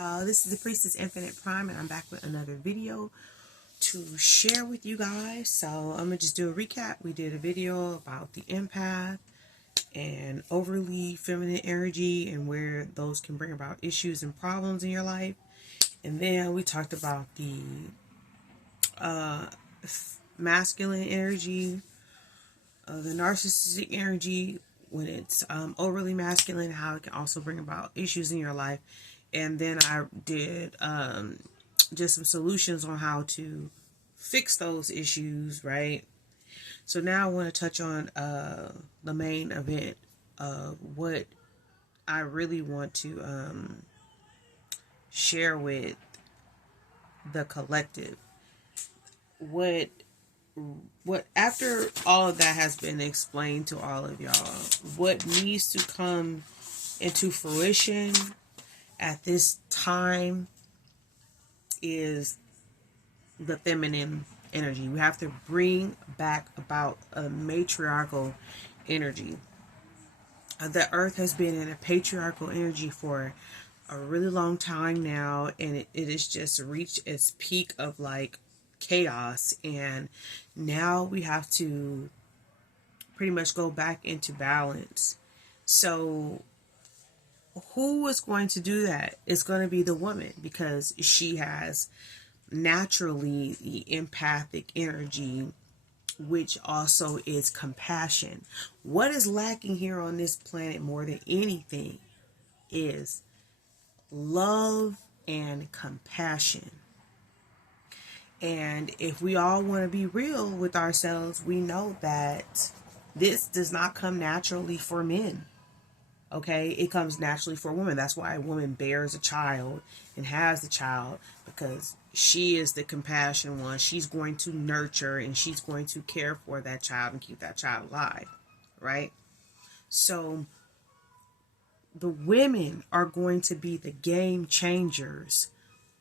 This is the Priestess Infinite Prime, and I'm back with another video to share with you guys. So I'm gonna just do a recap. We did a video about the empath and overly feminine energy and where those can bring about issues and problems in your life. And then we talked about the masculine energy, the narcissistic energy when it's overly masculine, how it can also bring about issues in your life. And then I did just some solutions on how to fix those issues, right? So now I want to touch on the main event of what I really want to share with the collective. What after all of that has been explained to all of y'all, what needs to come into fruition at this time is the feminine energy. We have to bring back about a matriarchal energy. The earth has been in a patriarchal energy for a really long time now, and it has just reached its peak of like chaos, and now we have to pretty much go back into balance. So who is going to do that? It's going to be the woman, because she has naturally the empathic energy, which also is compassion. What is lacking here on this planet more than anything is love and compassion. And if we all want to be real with ourselves, we know that this does not come naturally for men. Okay, it comes naturally for a woman. That's why a woman bears a child and has the child, because she is the compassion one. She's going to nurture and she's going to care for that child and keep that child alive, right? So the women are going to be the game changers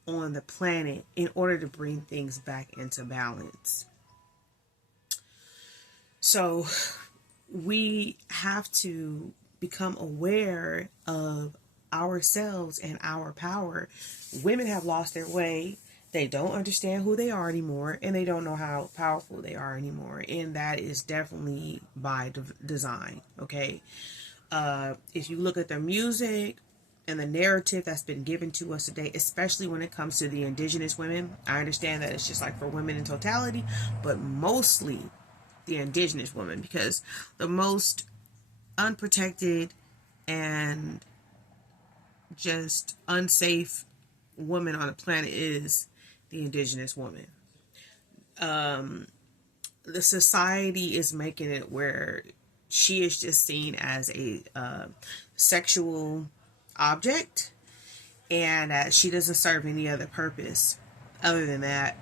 on the planet in order to bring things back into balance. So we have to become aware of ourselves and our power. Women have lost their way. They don't understand who they are anymore, and they don't know how powerful they are anymore. And that is definitely by design, okay? If you look at the music and the narrative that's been given to us today, especially when it comes to the indigenous women, I understand that it's just like for women in totality, but mostly the indigenous women, because the most unprotected and just unsafe woman on the planet is the indigenous woman. The society is making it where she is just seen as a sexual object, and that she doesn't serve any other purpose other than that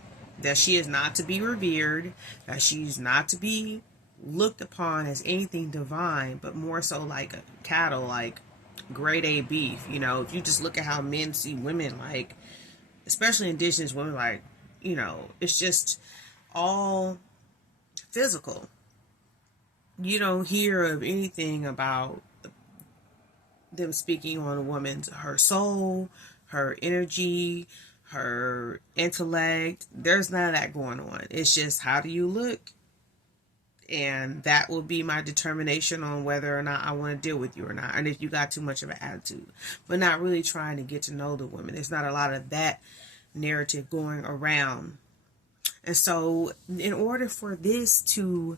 she is not to be revered, that she's not to be looked upon as anything divine, but more so like a cattle, like grade A beef. You know, if you just look at how men see women, like especially indigenous women, like, you know, it's just all physical. You don't hear of anything about them speaking on a woman's, her soul, her energy, her intellect. There's none of that going on. It's just, how do you look? And that will be my determination on whether or not I want to deal with you or not. And if you got too much of an attitude, but not really trying to get to know the women. There's not a lot of that narrative going around. And so in order for this to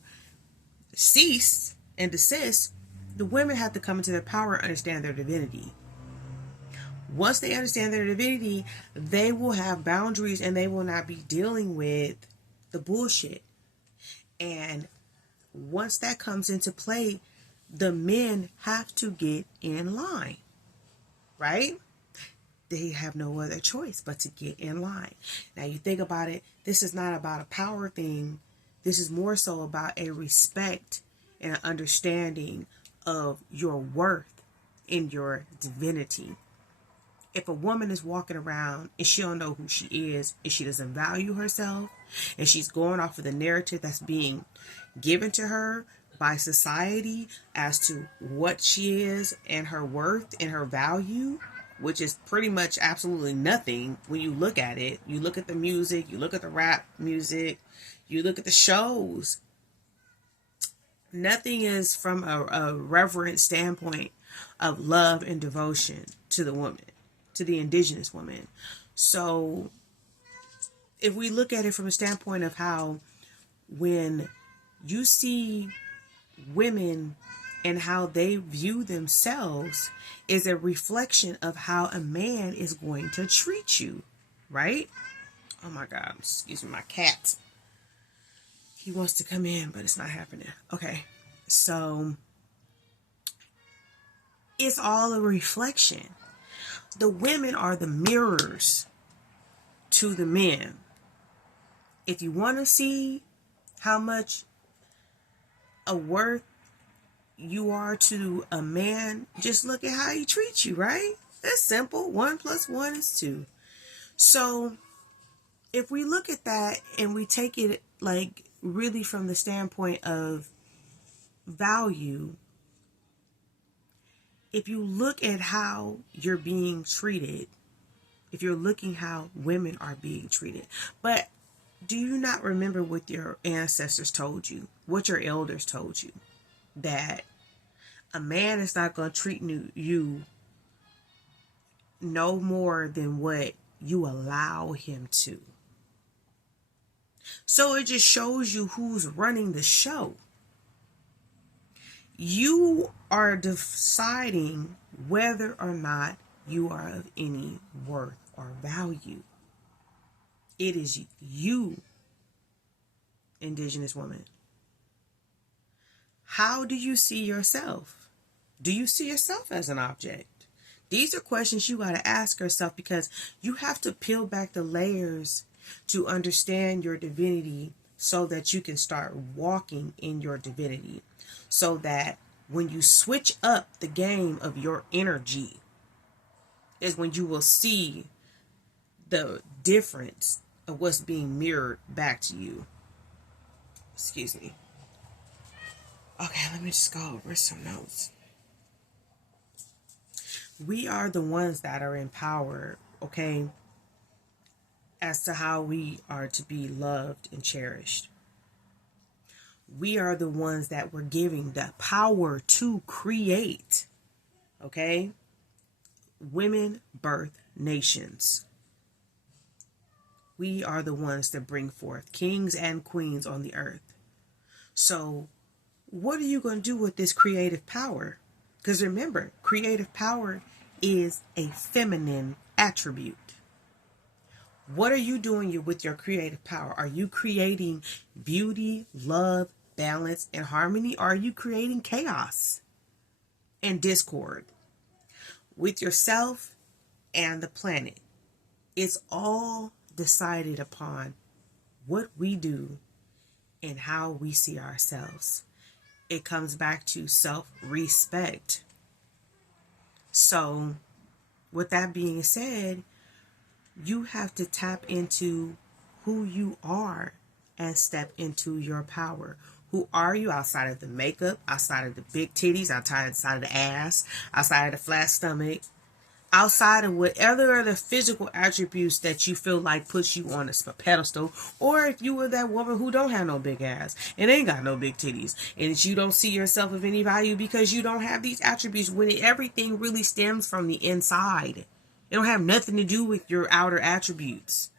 cease and desist, the women have to come into their power and understand their divinity. Once they understand their divinity, they will have boundaries and they will not be dealing with the bullshit. And once that comes into play, the men have to get in line, right? They have no other choice but to get in line. Now you think about it, this is not about a power thing. This is more so about a respect and an understanding of your worth and your divinity. If a woman is walking around and she don't know who she is, and she doesn't value herself, and she's going off of the narrative that's being given to her by society as to what she is and her worth and her value, which is pretty much absolutely nothing when you look at it. You look at the music, you look at the rap music, you look at the shows. Nothing is from a reverent standpoint of love and devotion to the woman, to the indigenous woman. So if we look at it from a standpoint of how when you see women and how they view themselves is a reflection of how a man is going to treat you, right? Oh my God, excuse me, my cat. He wants to come in, but it's not happening. Okay, so it's all a reflection. The women are the mirrors to the men. If you want to see how much a worth you are to a man, just look at how he treats you, right? That's simple. 1 + 1 is 2. So if we look at that and we take it like really from the standpoint of value, if you look at how you're being treated, if you're looking how women are being treated, but do you not remember what your ancestors told you, what your elders told you? That a man is not going to treat you no more than what you allow him to. So it just shows you who's running the show. You are deciding whether or not you are of any worth or value. It is you, indigenous woman. How do you see yourself? Do you see yourself as an object? These are questions you got to ask yourself, because you have to peel back the layers to understand your divinity so that you can start walking in your divinity. So that when you switch up the game of your energy is when you will see the difference of what's being mirrored back to you. Excuse me. Okay, let me just go over some notes. We are the ones that are in power, okay, as to how we are to be loved and cherished. We are the ones that were giving the power to create, okay? Women birth nations. We are the ones that bring forth kings and queens on the earth. So what are you going to do with this creative power? Because remember, creative power is a feminine attribute. What are you doing with your creative power? Are you creating beauty, love, balance, and harmony? Or are you creating chaos and discord with yourself and the planet? It's all decided upon what we do and how we see ourselves. It comes back to self-respect. So, with that being said, you have to tap into who you are and step into your power. Who are you outside of the makeup, outside of the big titties, outside of the ass, outside of the flat stomach, outside of whatever other physical attributes that you feel like puts you on a pedestal? Or if you were that woman who don't have no big ass and ain't got no big titties, and you don't see yourself of any value because you don't have these attributes, when everything really stems from the inside. It don't have nothing to do with your outer attributes.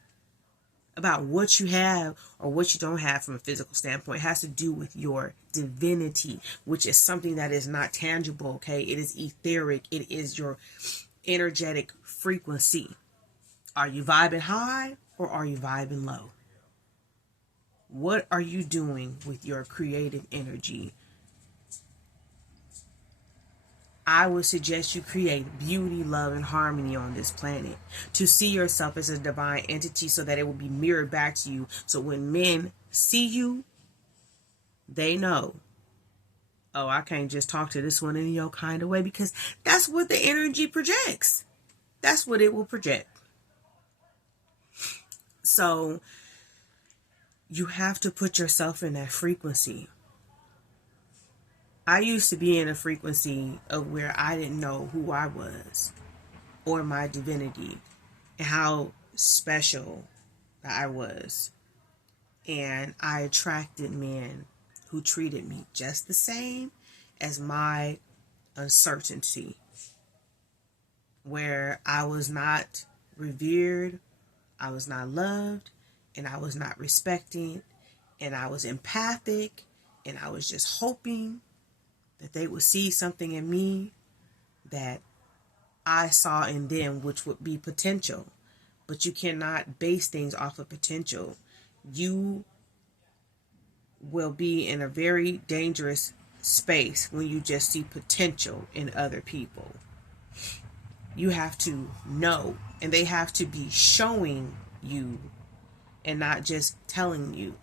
About what you have or what you don't have from a physical standpoint. It has to do with your divinity, which is something that is not tangible, okay? It is etheric. It is your energetic frequency. Are you vibing high or are you vibing low? What are you doing with your creative energy? I would suggest you create beauty, love, and harmony on this planet. To see yourself as a divine entity so that it will be mirrored back to you. So when men see you, they know, oh, I can't just talk to this one in your kind of way, because that's what the energy projects. That's what it will project. So you have to put yourself in that frequency. I used to be in a frequency of where I didn't know who I was. or my divinity and how special that I was. And I attracted men who treated me just the same as my uncertainty, where I was not revered, I was not loved, and I was not respected, and I was empathic, and I was just hoping that they would see something in me that I saw in them, which would be potential. But you cannot base things off of potential. You will be in a very dangerous space when you just see potential in other people. You have to know, and they have to be showing you and not just telling you.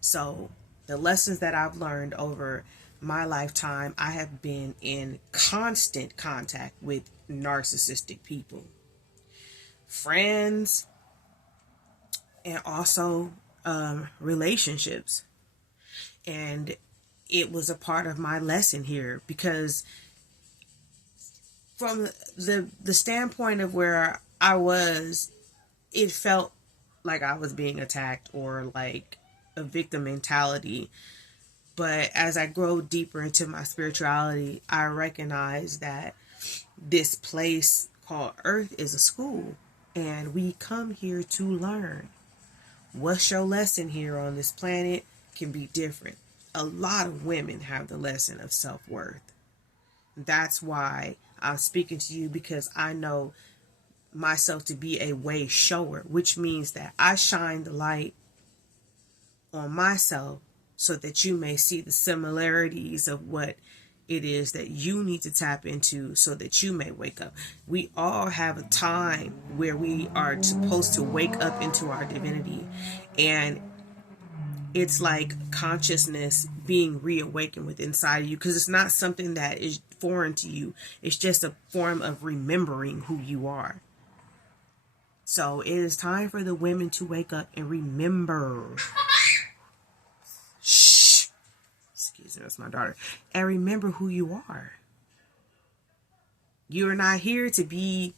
So the lessons that I've learned over my lifetime, I have been in constant contact with narcissistic people, friends, and also relationships. And it was a part of my lesson here, because from the standpoint of where I was, it felt like I was being attacked or like a victim mentality. But as I grow deeper into my spirituality, I recognize that this place called Earth is a school, and we come here to learn. What's your lesson here on this planet can be different. A lot of women have the lesson of self-worth. That's why I'm speaking to you, because I know myself to be a way shower, which means that I shine the light on myself so that you may see the similarities of what it is that you need to tap into so that you may wake up. We all have a time where we are supposed to wake up into our divinity, and it's like consciousness being reawakened within inside of you, because it's not something that is foreign to you. It's just a form of remembering who you are. So it is time for the women to wake up and remember. Shh. Excuse me, that's my daughter. And remember who you are. You are not here to be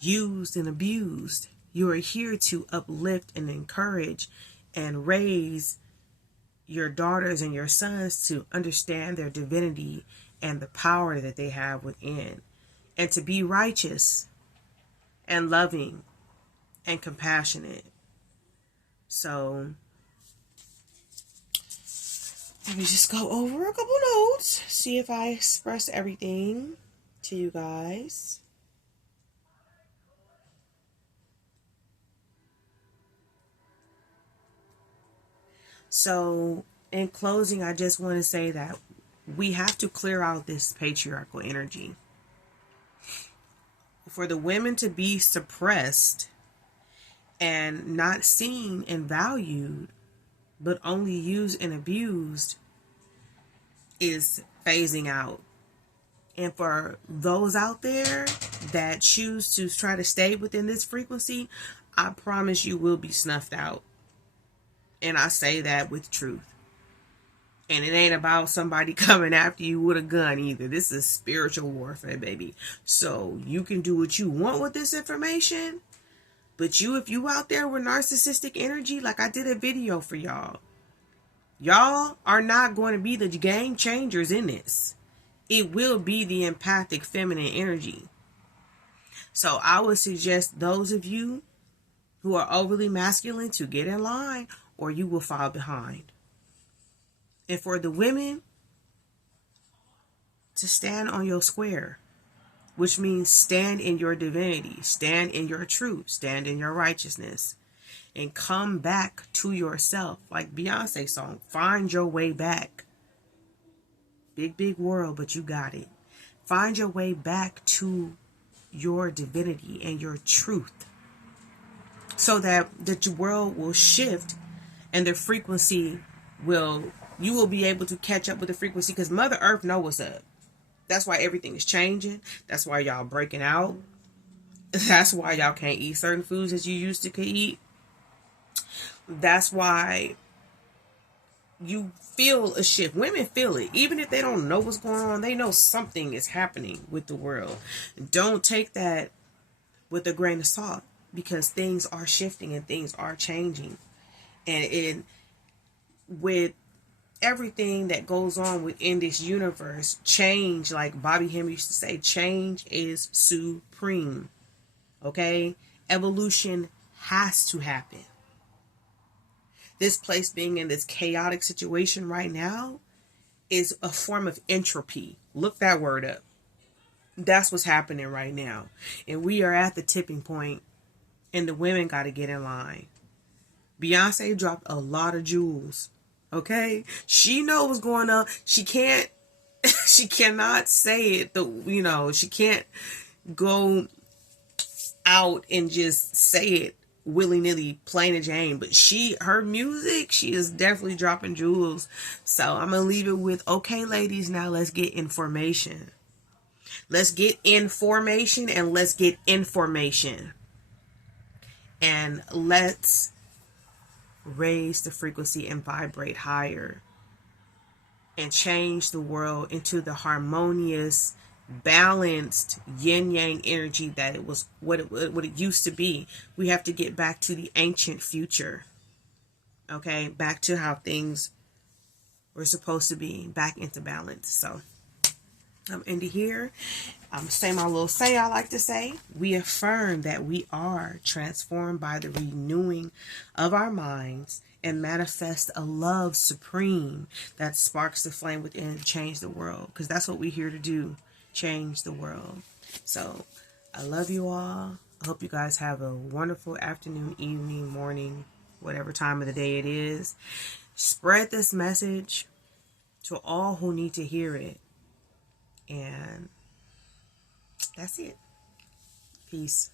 used and abused. You are here to uplift and encourage and raise your daughters and your sons to understand their divinity and the power that they have within, and to be righteous and loving and compassionate. So let me just go over a couple notes, see if I express everything to you guys. So in closing, I just want to say that we have to clear out this patriarchal energy. For the women to be suppressed and not seen and valued, but only used and abused, is phasing out. And for those out there that choose to try to stay within this frequency, I promise you will be snuffed out. And I say that with truth. And it ain't about somebody coming after you with a gun either. This is spiritual warfare, baby. So you can do what you want with this information. But if you out there with narcissistic energy, like I did a video for y'all, y'all are not going to be the game changers in this. It will be the empathic feminine energy. So I would suggest those of you who are overly masculine to get in line, or you will fall behind. And for the women, to stand on your square, which means stand in your divinity, stand in your truth, stand in your righteousness, and come back to yourself. Like Beyonce's song, find your way back. Big, big world, but you got it. Find your way back to your divinity and your truth, so that the world will shift and the frequency you will be able to catch up with the frequency, because Mother Earth knows what's up. That's why everything is changing. That's why y'all breaking out. That's why y'all can't eat certain foods that you used to could eat. That's why you feel a shift. Women feel it. Even if they don't know what's going on, they know something is happening with the world. Don't take that with a grain of salt, because things are shifting and things are changing. And with everything that goes on within this universe, change, like Bobby Hemmer used to say, change is supreme. Okay? Evolution has to happen. This place being in this chaotic situation right now is a form of entropy. Look that word up. That's what's happening right now. And we are at the tipping point, and the women got to get in line. Beyonce dropped a lot of jewels. Okay? She knows what's going on. She cannot say it. She can't go out and just say it willy-nilly, plain and Jane. But her music, she is definitely dropping jewels. So I'm gonna leave it with, okay, ladies, now let's get information. Let's get information, and let's get information. And let's raise the frequency and vibrate higher, and change the world into the harmonious, balanced yin-yang energy that it was, what it used to be. We have to get back to the ancient future. Okay? Back to how things were supposed to be. Back into balance. So, I'm ending here. I'm saying my little say I like to say. We affirm that we are transformed by the renewing of our minds, and manifest a love supreme that sparks the flame within to change the world. Because that's what we're here to do. Change the world. So, I love you all. I hope you guys have a wonderful afternoon, evening, morning, whatever time of the day it is. Spread this message to all who need to hear it. And that's it. Peace.